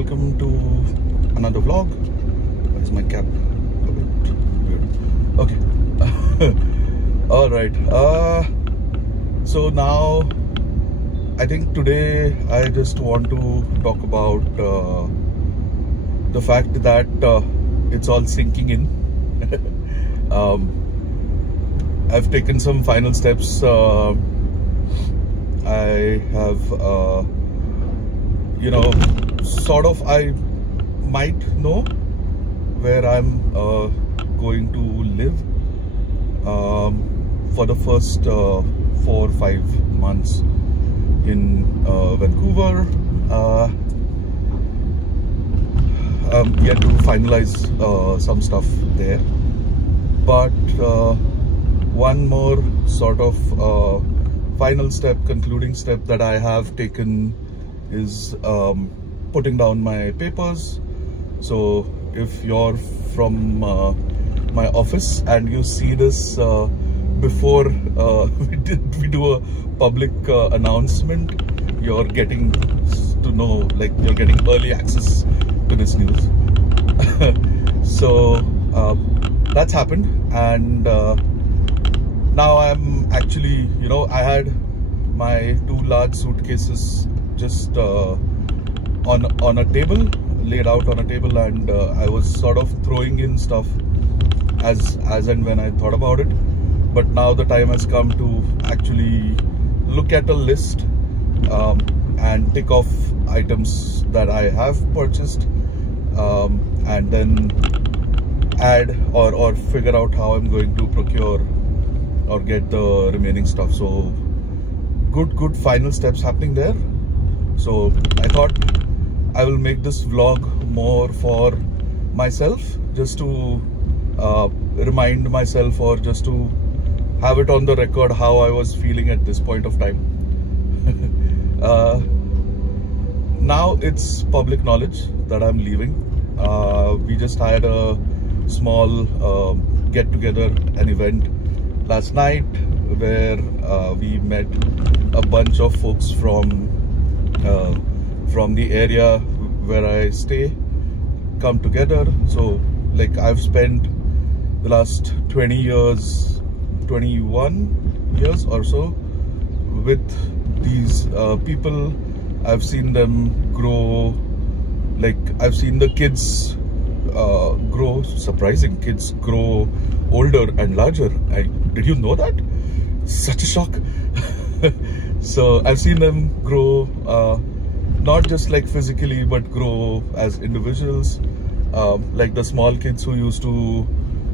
welcome to another vlog. Why is my cap a bit weird? Okay. Alright, so now I think today I just want to talk about the fact that it's all sinking in. I've taken some final steps. I have sort of, I might know where I'm going to live for the first 4 or 5 months in Vancouver. I'm yet to finalize some stuff there, but one more sort of final step, concluding step that I have taken is putting down my papers. So if you're from my office and you see this before we do a public announcement, you're getting to know, like, you're getting early access to this news. So that's happened, and now I'm actually, I had my 2 large suitcases just on a table, laid out on a table, and I was sort of throwing in stuff as and when I thought about it. But now the time has come to actually look at a list and tick off items that I have purchased, and then add or figure out how I'm going to procure or get the remaining stuff. So good final steps happening there. So I thought I will make this vlog more for myself, just to remind myself, or just to have it on the record how I was feeling at this point of time. Now it's public knowledge that I'm leaving. We just had a small get-together, an event last night, where we met a bunch of folks from the area where I stay, come together. So like, I've spent the last 21 years or so with these people. I've seen them grow. Like, I've seen the kids grow, surprising kids grow older and larger. Did you know that? Such a shock. So I've seen them grow, not just like physically, but grow as individuals. Like the small kids who used to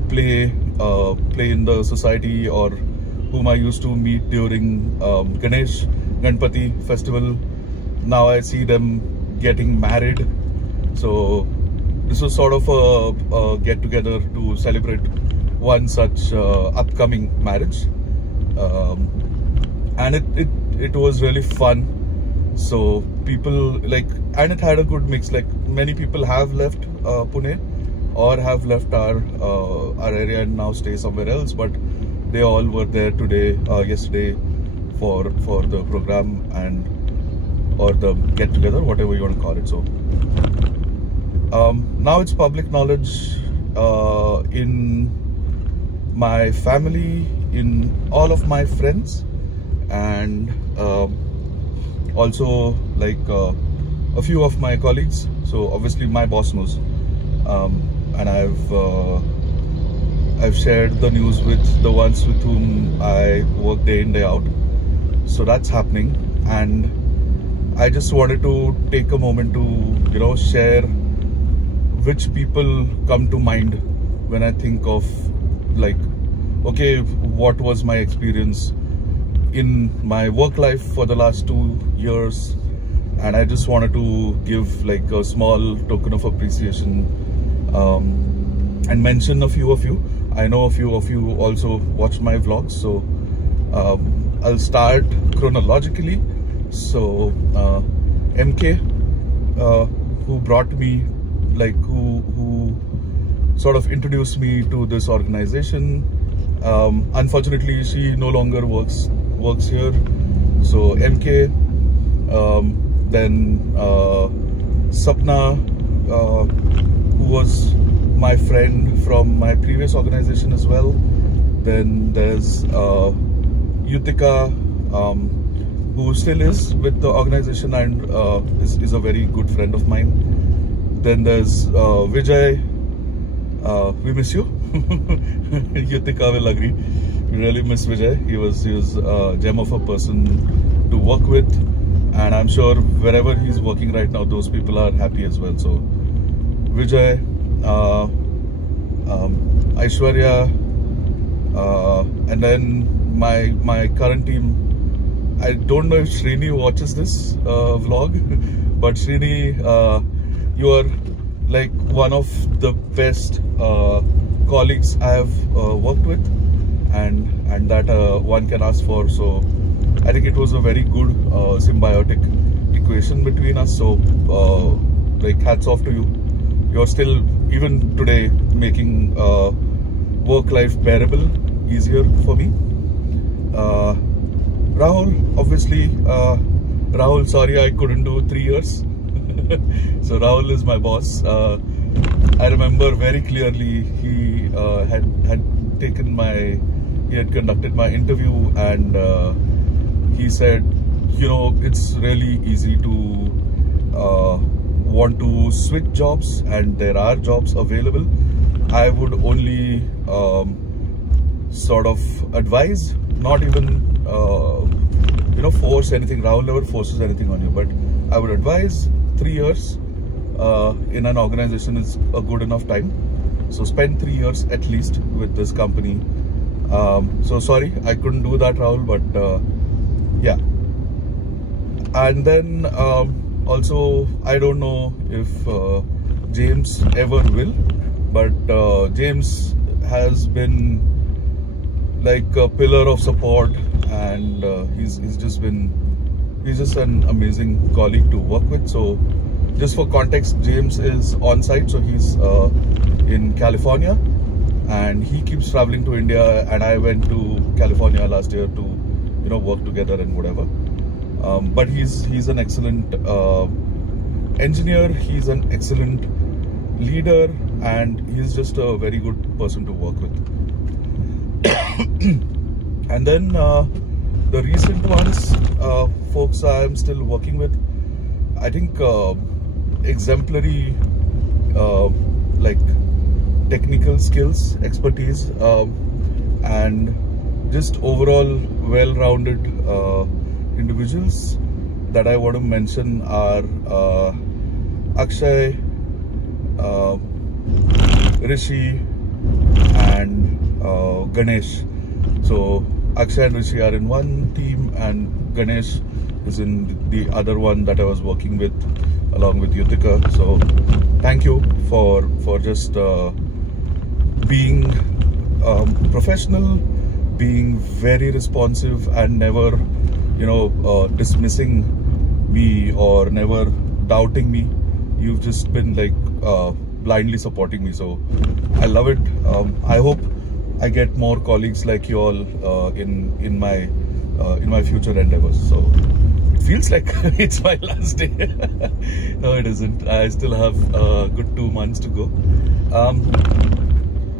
play in the society, or whom I used to meet during Ganpati festival. Now I see them getting married. So this was sort of a get together to celebrate one such upcoming marriage, and it was really fun. So people, like, and it had a good mix. Like, many people have left Pune or have left our area and now stay somewhere else, but they all were there today, yesterday, for the program or the get together, whatever you want to call it. So now it's public knowledge in my family, in all of my friends, and also like a few of my colleagues. So obviously my boss knows, and I've shared the news with the ones with whom I work day in, day out. So that's happening, and I just wanted to take a moment to share which people come to mind when I think of, like, okay, what was my experience in my work life for the last 2 years, and I just wanted to give like a small token of appreciation and mention a few of you. I know a few of you also watch my vlogs, so I'll start chronologically. So MK, who brought me, like, who sort of introduced me to this organization. Unfortunately, she no longer works here. So MK, then Sapna, who was my friend from my previous organization as well. Then there's Yutika, who still is with the organization and is a very good friend of mine. Then there's Vijay. We miss you. Yutika will agree. We really miss Vijay. He was a gem of a person to work with, and I'm sure wherever he's working right now, those people are happy as well. So Vijay, Aishwarya, and then my current team. I don't know if Srini watches this vlog, but Srini, you are like one of the best colleagues I have worked with, and that one can ask for. So I think it was a very good symbiotic equation between us. So like hats off to you. You're still even today making work life bearable, easier for me. Rahul, obviously, Rahul, sorry I couldn't do 3 years. So Rahul is my boss. I remember very clearly he had conducted my interview, and he said, you know, it's really easy to want to switch jobs, and there are jobs available. I would only sort of advise, not even you know, force anything. Rahul never forces anything on you, but I would advise 3 years in an organization is a good enough time. So spend 3 years at least with this company. So sorry I couldn't do that, Rahul, but yeah. And then also, I don't know if James ever will, but James has been like a pillar of support, and he's just an amazing colleague to work with. So just for context, James is on site, so he's in California, and he keeps traveling to India, and I went to California last year to, you know, work together and whatever. But he's an excellent engineer, he's an excellent leader, and he's just a very good person to work with. And then the recent ones, folks I'm still working with, I think exemplary like technical skills, expertise, and just overall well-rounded individuals that I want to mention are Akshay, Rishi, and Ganesh. So Akshay and Rishi are in one team, and Ganesh is in the other one that I was working with along with Yutika. So thank you for just being professional, being very responsive, and never, you know, dismissing me or never doubting me. You've just been like blindly supporting me, so I love it. I hope I get more colleagues like you all in my future endeavors. So it feels like it's my last day. No, it isn't. I still have a good 2 months to go.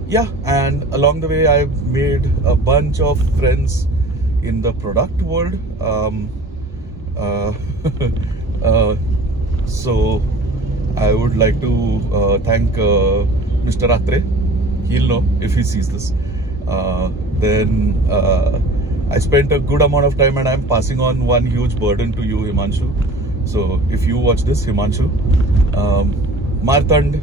Yeah, and along the way I've made a bunch of friends in the product world. So I would like to thank Mr. Atre. He'll know if he sees this. Then I spent a good amount of time, and I'm passing on one huge burden to you, Himanshu. So if you watch this, Himanshu, Martand,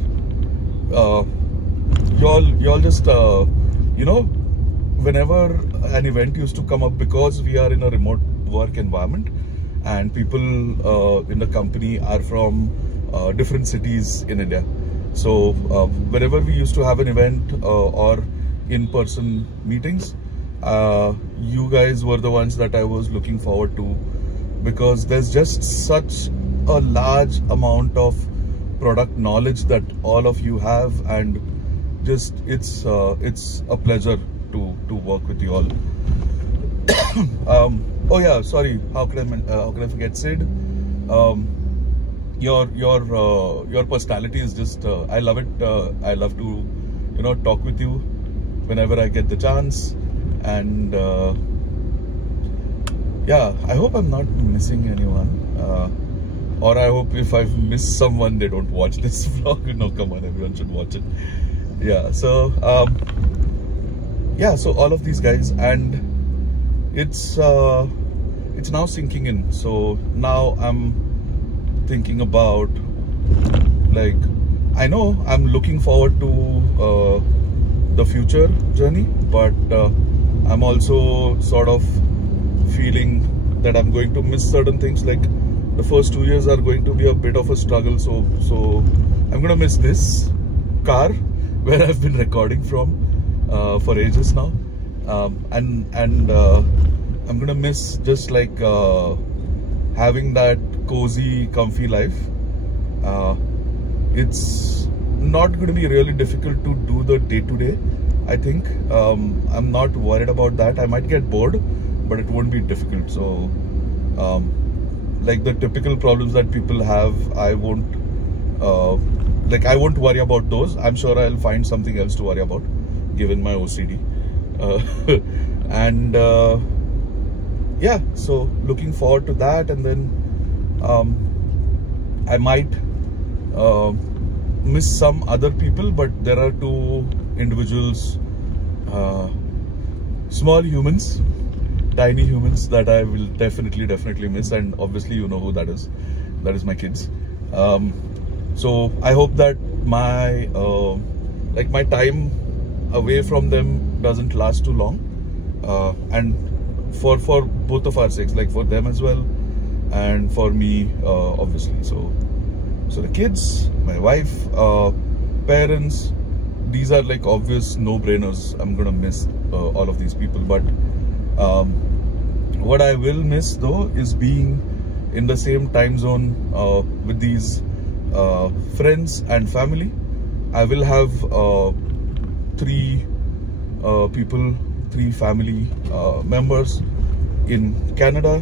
y'all just you know, whenever an event used to come up, because we are in a remote work environment and people in the company are from different cities in India. So whenever we used to have an event or in-person meetings, you guys were the ones that I was looking forward to, because there's just such a large amount of product knowledge that all of you have, and just it's a pleasure to work with you all. Oh yeah, sorry, how could I forget Sid? your personality is just I love it. I love to, you know, talk with you whenever I get the chance, and yeah, I hope I'm not missing anyone, or I hope if I've missed someone, they don't watch this vlog. You know, come on, everyone should watch it. Yeah, so yeah, so all of these guys, and it's now sinking in. So now I'm thinking about, like, I know I'm looking forward to the future journey, but I'm also sort of feeling that I'm going to miss certain things. Like, the first 2 years are going to be a bit of a struggle, so I'm gonna miss this car where I've been recording from for ages now, and I'm gonna miss just like having that cozy, comfy life. It's not going to be really difficult to do the day-to-day, I think. I'm not worried about that. I might get bored, but it won't be difficult. So like the typical problems that people have, I won't worry about those. I'm sure I'll find something else to worry about given my OCD. And yeah, so looking forward to that. And then I might miss some other people, but there are two individuals, small humans, tiny humans, that I will definitely miss, and obviously you know who that is. That is my kids. So I hope that my like my time away from them doesn't last too long, and for both of our sakes, like for them as well and for me, obviously. So the kids, my wife, parents, these are like obvious no-brainers. I'm gonna miss all of these people, but what I will miss though is being in the same time zone with these friends and family. I will have three family members in Canada,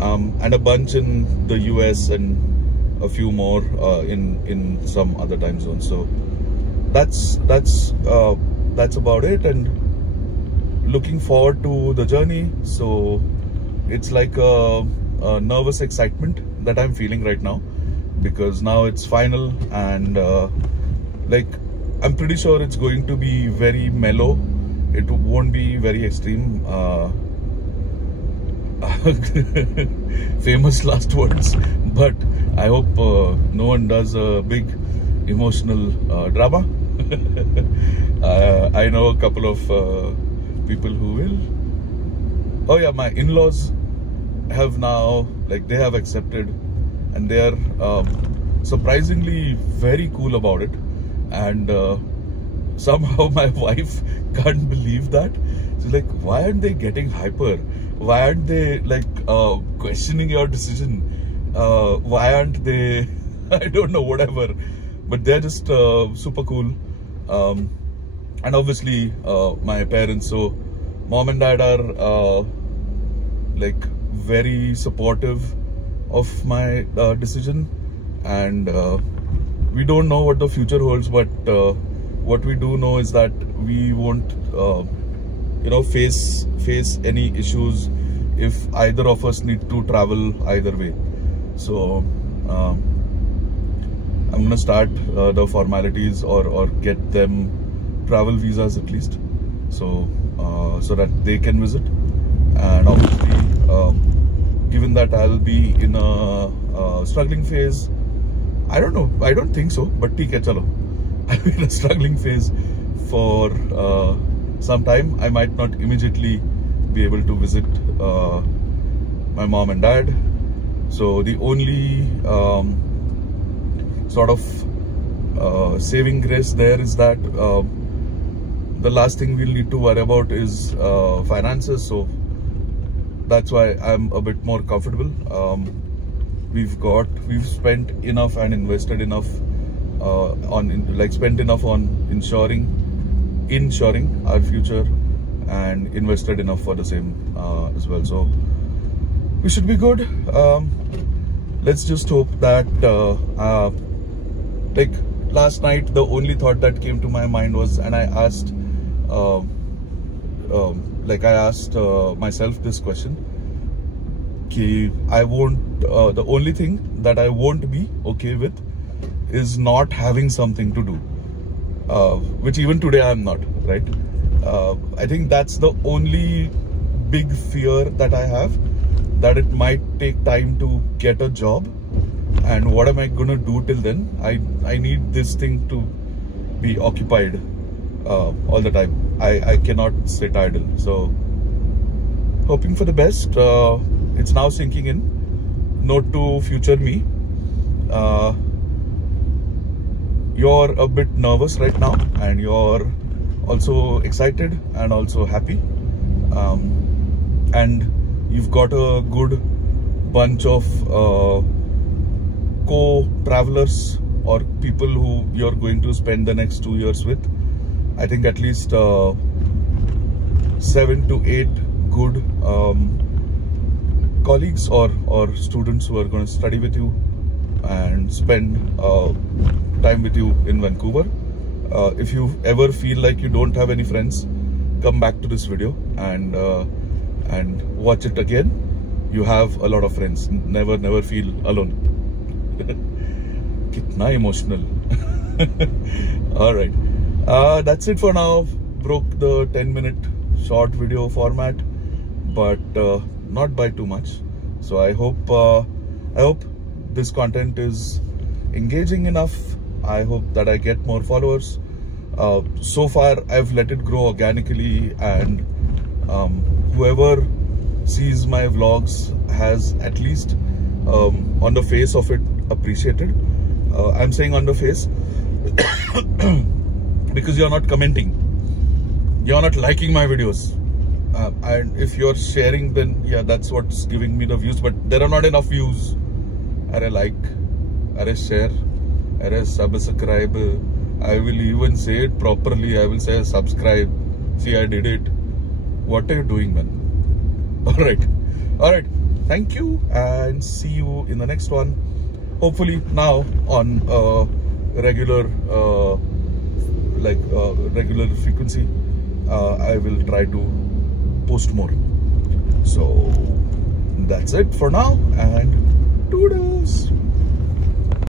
and a bunch in the US, and a few more in some other time zones. So that's about it, and looking forward to the journey. So it's like a nervous excitement that I'm feeling right now, because now it's final, and like, I'm pretty sure it's going to be very mellow. It won't be very extreme. Famous last words, but I hope no one does a big emotional drama. I know a couple of people who will. Oh yeah, my in-laws have now, like, they have accepted, and they are surprisingly very cool about it, and somehow my wife can't believe that. She's like, why aren't they getting hyper? Why aren't they like questioning your decision? Why aren't they, I don't know, whatever, but they're just super cool. And obviously my parents, so mom and dad are like very supportive of my decision, and we don't know what the future holds, but what we do know is that we won't you know, face any issues if either of us need to travel either way. So I'm gonna start the formalities, or get them travel visas at least, so so that they can visit. And obviously given that I'll be in a struggling phase, I don't know, I don't think so, but theek hai, chalo. I'll be in a struggling phase for some time. I might not immediately be able to visit my mom and dad. So the only sort of saving grace there is that the last thing we'll need to worry about is finances. So that's why I'm a bit more comfortable. We've spent enough and invested enough spent enough on ensuring our future, and invested enough for the same as well. So we should be good. let's just hope that like last night, the only thought that came to my mind was, and I asked myself this question, I won't, the only thing that I won't be okay with is not having something to do, which even today I'm not, right? I think that's the only big fear that I have, that it might take time to get a job, and what am I gonna do till then? I need this thing to be occupied all the time. I cannot sit idle. So hoping for the best. It's now sinking in. Note to future me, you're a bit nervous right now, and you're also excited and also happy, and you've got a good bunch of co-travelers or people who you're going to spend the next 2 years with. I think at least 7 to 8 good colleagues or students who are going to study with you and spend time with you in Vancouver. If you ever feel like you don't have any friends, come back to this video and watch it again. You have a lot of friends. Never feel alone. Kitna emotional. All right, that's it for now. Broke the 10-minute short video format, but not by too much. So I hope this content is engaging enough. I hope that I get more followers. So far I've let it grow organically, and whoever sees my vlogs has at least on the face of it appreciated. I'm saying on the face because you're not commenting, you're not liking my videos, and if you're sharing, then yeah, that's what's giving me the views. But there are not enough views. Are like, are share, are subscribe. I will even say it properly. I will say subscribe. See, I did it. What are you doing, man? All right. Thank you, and see you in the next one. Hopefully now on regular frequency. I will try to post more. So that's it for now, and toodles.